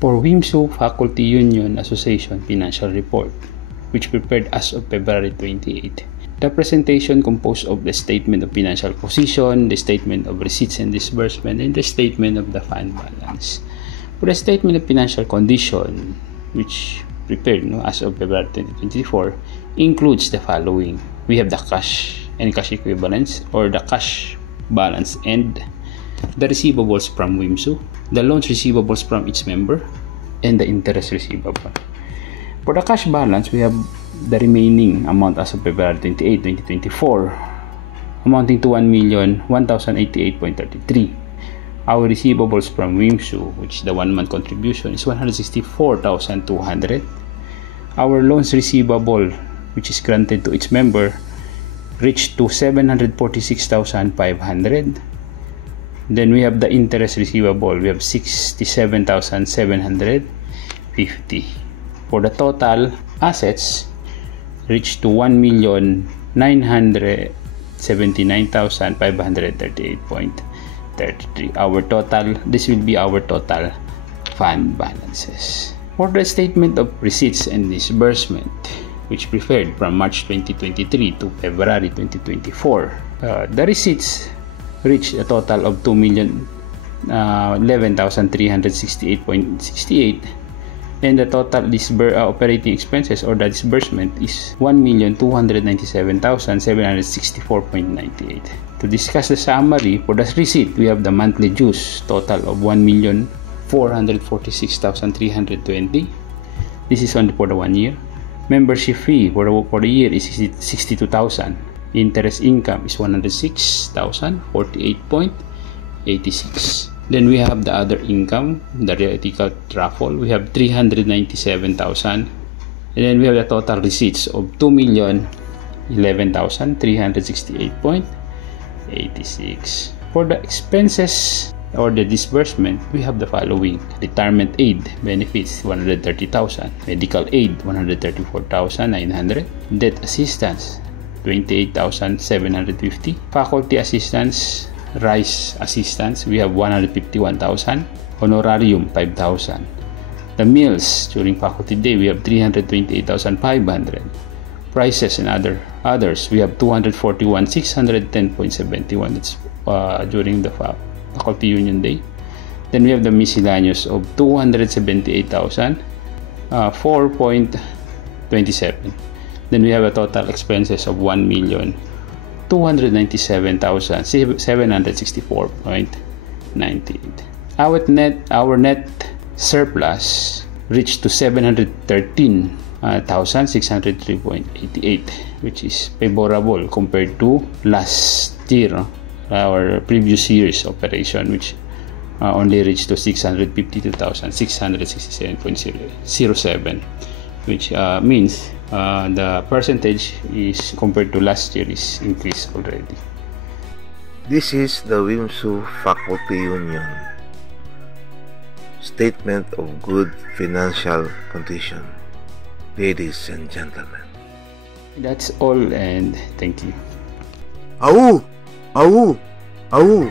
For WIMSU Faculty Union Association Financial Report, which prepared as of February 28. The presentation composed of the statement of financial position, the statement of receipts and disbursement, and the statement of the fund balance. For the statement of financial condition, which prepared as of February 2024, includes the following. We have the cash and cash equivalents, or the cash balance, and the receivables from WIMSU, the loans receivables from each member, and the interest receivable. For the cash balance, we have the remaining amount as of February 28, 2024, amounting to 1,001,088.33. Our receivables from WIMSU, which the 1 month contribution is 164,200. Our loans receivable, which is granted to each member, reached to 746,500. Then we have the interest receivable. We have 67,750. For the total assets, reached to 1,979,538.33. This will be our total fund balances. For the statement of receipts and disbursement, which prepared from March 2023 to February 2024, the receipts reached a total of 2,011,368.68, and the total operating expenses, or the disbursement, is 1,297,764.98. To discuss the summary, for the receipt, we have the monthly dues total of 1,446,320. This is only for the 1 year. Membership fee for the year is 62,000. Interest income is 106,048.86. Then we have the other income, the theoretical raffle. We have 397,000. And then we have the total receipts of 2,011,368.86. For the expenses or the disbursement, we have the following: retirement aid benefits 130,000, medical aid 134,900, debt assistance 28,750, faculty assistance, RISE assistance, we have 151,000, honorarium 5,000. The meals during faculty day, we have 328,500. Prices and others, we have 241,610.71. That's during the faculty union day. Then we have the miscellaneous of 278,004.27. Then we have a total expenses of 1,297,764.98. Our net surplus reached to 713,603.88, which is favorable compared to last year, our previous year's operation, which only reached to 652,667.07, which means the percentage is compared to last year is increased already. This is the WIMSU Faculty Union Statement of Good Financial Condition. Ladies and gentlemen, that's all, and thank you. Au! Au! Au!